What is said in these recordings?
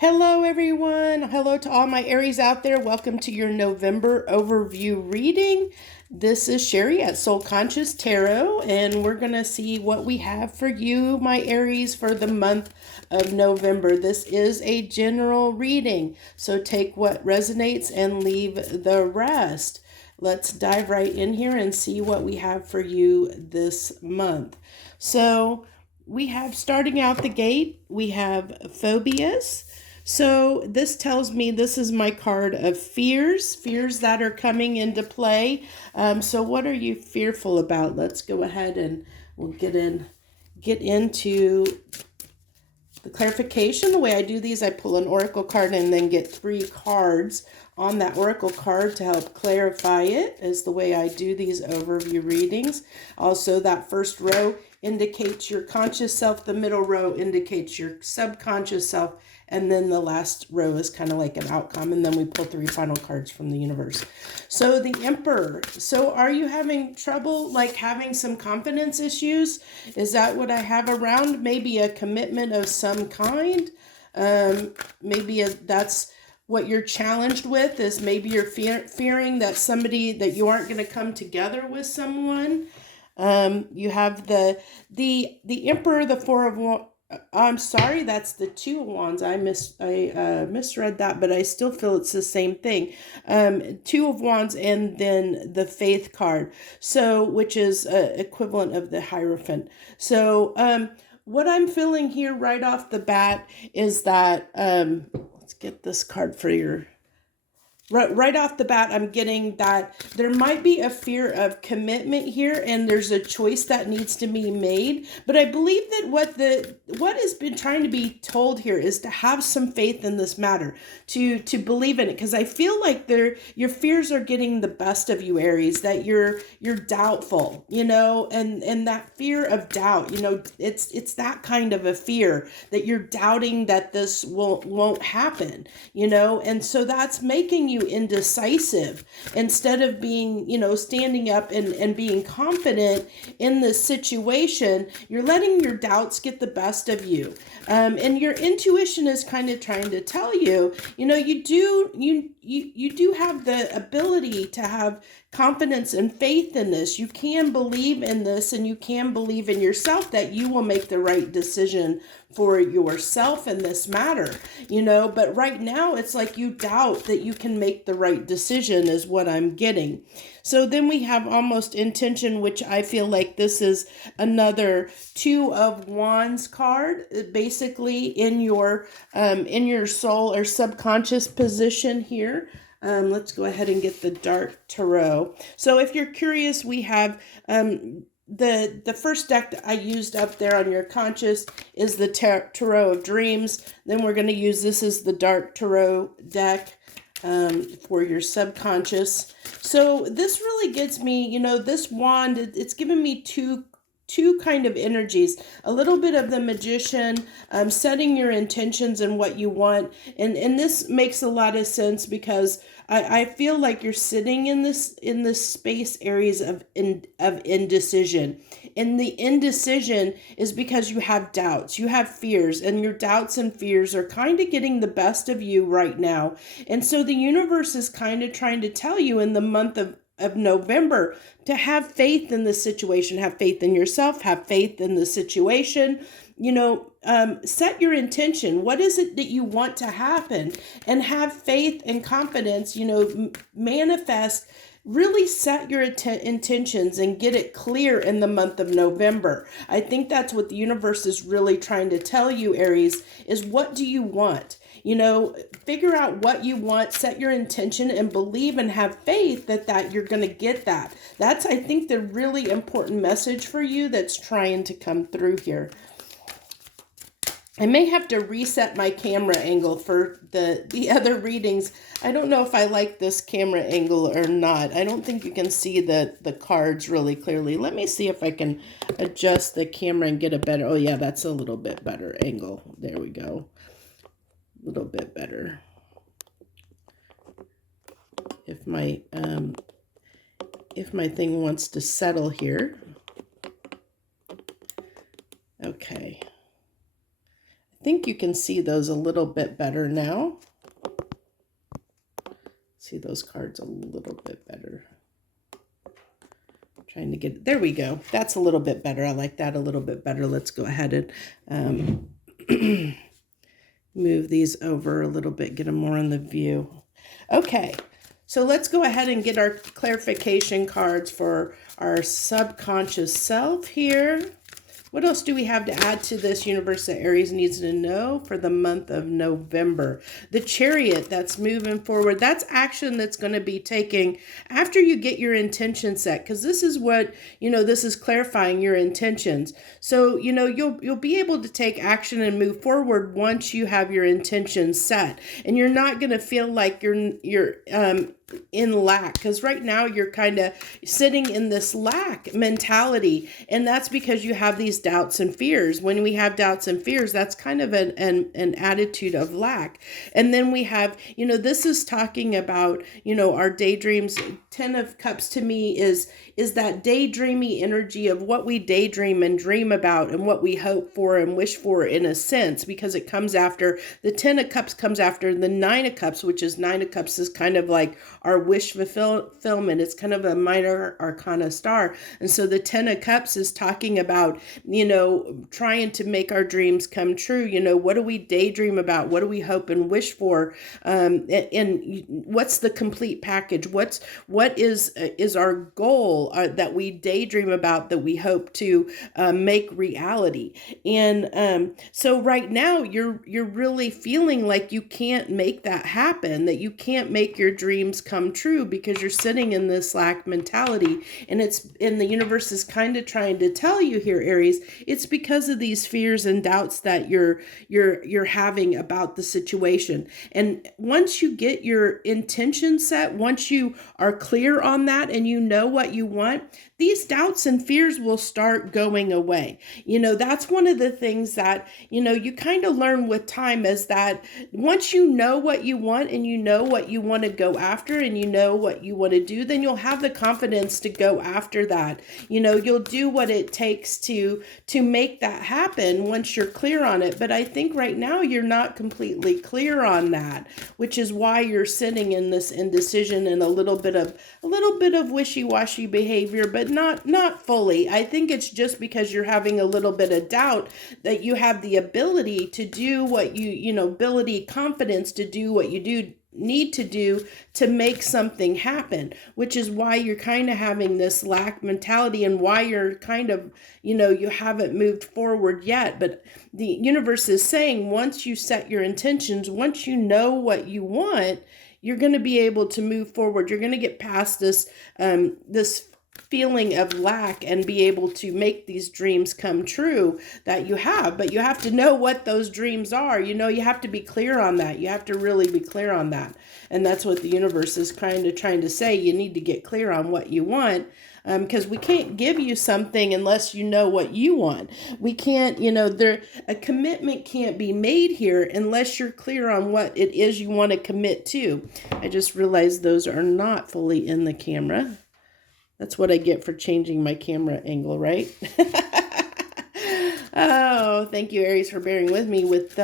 Hello, everyone. Hello to all my Aries out there. Welcome to your November overview reading. This is Sherry at Soul Conscious Tarot, and we're going to see what we have for you, my Aries, for the month of November. This is a general reading, so take what resonates and leave the rest. Let's dive right in here and see what we have for you this month. So we have, starting out the gate, we have phobias. So this tells me this is my card of fears that are coming into play. So what are you fearful about? Let's go ahead and we'll get into the clarification. The way I do these, I pull an oracle card and then get 3 cards on that oracle card to help clarify it, is the way I do these overview readings. Also, that first row indicates your conscious self, the middle row indicates your subconscious self, and then the last row is kind of like an outcome, and then we pull 3 final cards from the universe. So the Emperor. So are you having trouble, like having some confidence issues? Is that what I have around? Maybe a commitment of some kind? That's what you're challenged with, is maybe you're fearing that you aren't going to come together with someone. You have the Emperor, the Four of Wands. I'm sorry, that's the 2 of Wands. I misread that, but I still feel it's the same thing. 2 of Wands and then the Faith card, so which is equivalent of the Hierophant. So what I'm feeling here right off the bat is that let's get this card for your. Right off the bat, I'm getting that there might be a fear of commitment here, and there's a choice that needs to be made. But I believe that what has been trying to be told here is to have some faith in this matter, to believe in it, because I feel like your fears are getting the best of you, Aries. That you're doubtful, and that fear of doubt, it's that kind of a fear that you're doubting that this won't happen, and so that's making you indecisive instead of being, standing up and being confident in this situation. You're letting your doubts get the best of you. And your intuition is kind of trying to tell you, you do have the ability to have confidence and faith in this. You can believe in this, and you can believe in yourself that you will make the right decision for yourself in this matter, but right now it's like you doubt that you can make the right decision, is what I'm getting. So then we have almost intention, which I feel like this is another 2 of Wands card, basically in your soul or subconscious position here. Let's go ahead and get the dark tarot. So if you're curious, we have the first deck that I used up there on your conscious is the Tarot of Dreams. Then we're going to use this as the dark tarot deck for your subconscious. So this really gets me, this wand, it's given me two kind of energies, a little bit of the Magician, setting your intentions and what you want. And this makes a lot of sense because I feel like you're sitting in this space, Aries, of indecision. And the indecision is because you have doubts, you have fears, and your doubts and fears are kind of getting the best of you right now. And so the universe is kind of trying to tell you in the month of November to have faith in the situation, have faith in yourself, have faith in the situation, set your intention. What is it that you want to happen? And have faith and confidence, manifest, really set your intentions and get it clear in the month of November. I think that's what the universe is really trying to tell you, Aries, is what do you want? Figure out what you want, set your intention, and believe and have faith that you're going to get that. That's, I think, the really important message for you that's trying to come through here. I may have to reset my camera angle for the other readings. I don't know if I like this camera angle or not. I don't think you can see the cards really clearly. Let me see if I can adjust the camera and get a better, oh yeah, that's a little bit better angle. There we go. A little bit better. If my thing wants to settle here. Okay. think you can see those a little bit better now. See those cards a little bit better. Trying to get, there we go. That's a little bit better. I like that a little bit better. Let's go ahead and move these over a little bit, get them more in the view. Okay, so let's go ahead and get our clarification cards for our subconscious self here. What else do we have to add to this universe that Aries needs to know for the month of November? The Chariot that's moving forward. That's action that's going to be taking after you get your intention set, because this is what, this is clarifying your intentions. So, you'll be able to take action and move forward once you have your intentions set, and you're not going to feel like you're in lack, because right now you're kind of sitting in this lack mentality, and that's because you have these doubts and fears. When we have doubts and fears, that's kind of an attitude of lack. And then we have, this is talking about, our daydreams. 10 of Cups to me is that daydreamy energy of what we daydream and dream about and what we hope for and wish for, in a sense, because it comes after the 10 of Cups comes after the 9 of Cups, which is 9 of Cups is kind of like our wish fulfillment. It's kind of a minor arcana star. And so the 10 of Cups is talking about, trying to make our dreams come true. What do we daydream about? What do we hope and wish for? And what's the complete package? What is our goal that we daydream about, that we hope to make reality? And so right now you're really feeling like you can't make that happen, that you can't make your dreams come true because you're sitting in this lack mentality. And the universe is kind of trying to tell you here, Aries, it's because of these fears and doubts that you're having about the situation. And once you get your intention set, once you are clear on that and you know what you want, these doubts and fears will start going away. That's one of the things that, you kind of learn with time, is that once you know what you want and you know what you want to go after and you know what you want to do, then you'll have the confidence to go after that. You'll do what it takes to make that happen once you're clear on it. But I think right now you're not completely clear on that, which is why you're sitting in this indecision and a little bit of wishy-washy behavior, but not fully. I think it's just because you're having a little bit of doubt that you have the ability to do what confidence to do what you need to do to make something happen, which is why you're kind of having this lack mentality and why you're kind of, you haven't moved forward yet. But the universe is saying, once you set your intentions, once you know what you want, you're going to be able to move forward. You're going to get past this feeling of lack and be able to make these dreams come true that you have. But you have to know what those dreams are. You have to be clear on that. You have to really be clear on that. And that's what the universe is kind of trying to say. You need to get clear on what you want, because we can't give you something unless you know what you want. We can't, a commitment can't be made here unless you're clear on what it is you want to commit to. I just realized those are not fully in the camera. That's what I get for changing my camera angle, right? Oh, thank you, Aries, for bearing with me with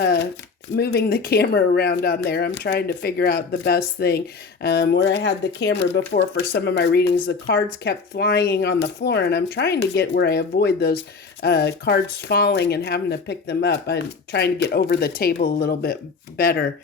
moving the camera around on there. I'm trying to figure out the best thing. Where I had the camera before for some of my readings, the cards kept flying on the floor, and I'm trying to get where I avoid those cards falling and having to pick them up. I'm trying to get over the table a little bit better.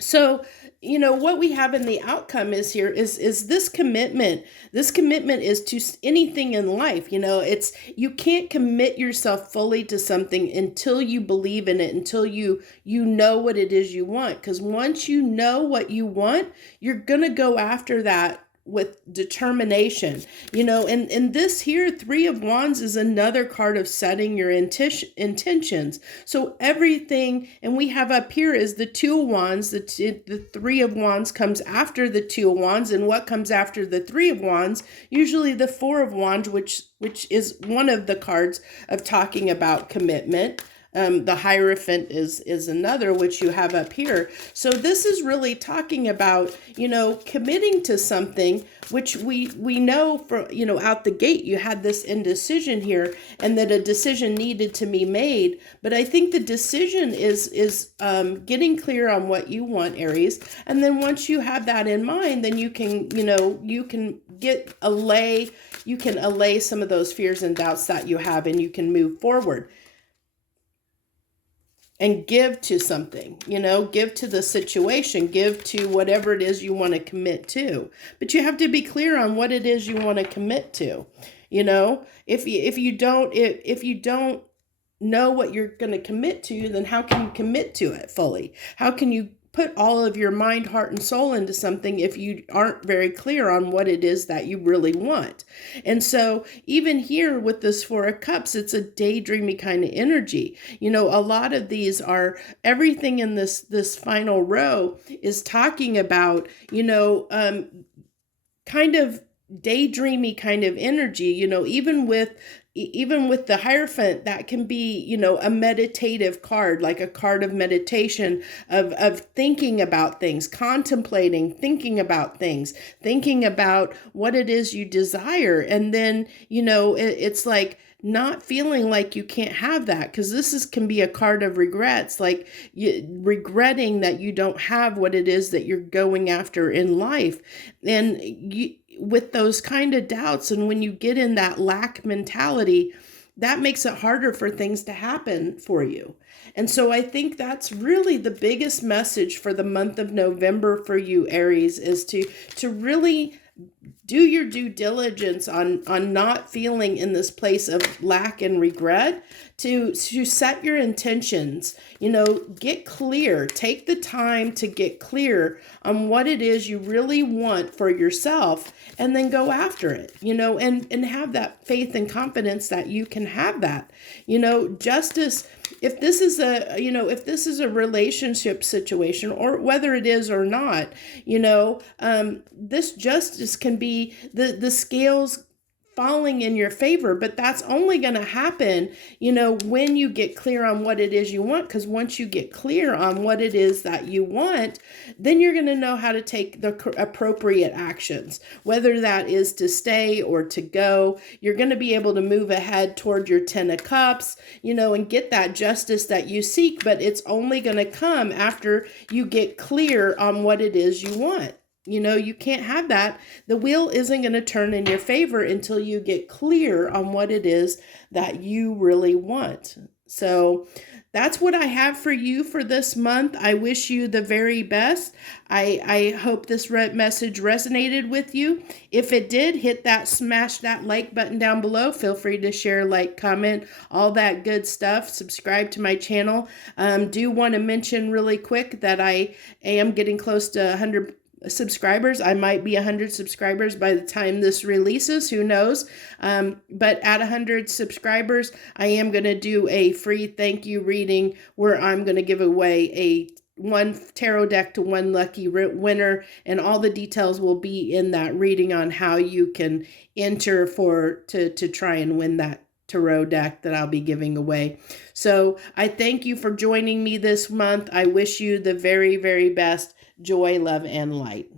So, what we have in the outcome is here is this commitment. This commitment is to anything in life. You can't commit yourself fully to something until you believe in it, until you know what it is you want. Because once you know what you want, you're going to go after that with determination, and this here, 3 of Wands, is another card of setting your intentions. So everything, and we have up here is the 2 of Wands. The 3 of Wands comes after the 2 of Wands, and what comes after the 3 of Wands? Usually the 4 of Wands, which is one of the cards of talking about commitment. The Hierophant is another, which you have up here. So this is really talking about, committing to something, which we know for, out the gate, you had this indecision here, and that a decision needed to be made. But I think the decision is getting clear on what you want, Aries. And then once you have that in mind, then you can, you can allay some of those fears and doubts that you have, and you can move forward and give to something, give to the situation, give to whatever it is you want to commit to. But you have to be clear on what it is you want to commit to. If you don't know what you're going to commit to, then how can you commit to it fully? How can you put all of your mind, heart, and soul into something if you aren't very clear on what it is that you really want? And so even here with this Four of Cups, it's a daydreamy kind of energy. A lot of these are, everything in this final row is talking about, kind of daydreamy kind of energy, even with the Hierophant, that can be, a meditative card, like a card of meditation, of thinking about things, contemplating, thinking about things, thinking about what it is you desire. And then, it's like not feeling like you can't have that, because can be a card of regrets, like regretting that you don't have what it is that you're going after in life. And with those kind of doubts, and when you get in that lack mentality, that makes it harder for things to happen for you. And so I think that's really the biggest message for the month of November for you, Aries, is to really do your due diligence on not feeling in this place of lack and regret, to set your intentions, get clear, take the time to get clear on what it is you really want for yourself, and then go after it, and have that faith and confidence that you can have that, justice. If this is a relationship situation, or whether it is or not, this justice can be the scales falling in your favor, but that's only going to happen, when you get clear on what it is you want. Because once you get clear on what it is that you want, then you're going to know how to take the appropriate actions, whether that is to stay or to go. You're going to be able to move ahead toward your 10 of Cups, and get that justice that you seek, but it's only going to come after you get clear on what it is you want. You can't have that. The wheel isn't going to turn in your favor until you get clear on what it is that you really want. So that's what I have for you for this month. I wish you the very best. I hope this message resonated with you. If it did, smash that like button down below. Feel free to share, like, comment, all that good stuff. Subscribe to my channel. Do want to mention really quick that I am getting close to 100 subscribers. I might be 100 subscribers by the time this releases, who knows. But at 100 subscribers, I am going to do a free thank you reading where I'm going to give away one tarot deck to one lucky winner, and all the details will be in that reading on how you can enter to try and win that tarot deck that I'll be giving away. So I thank you for joining me this month. I wish you the very, very best. Joy, love, and light.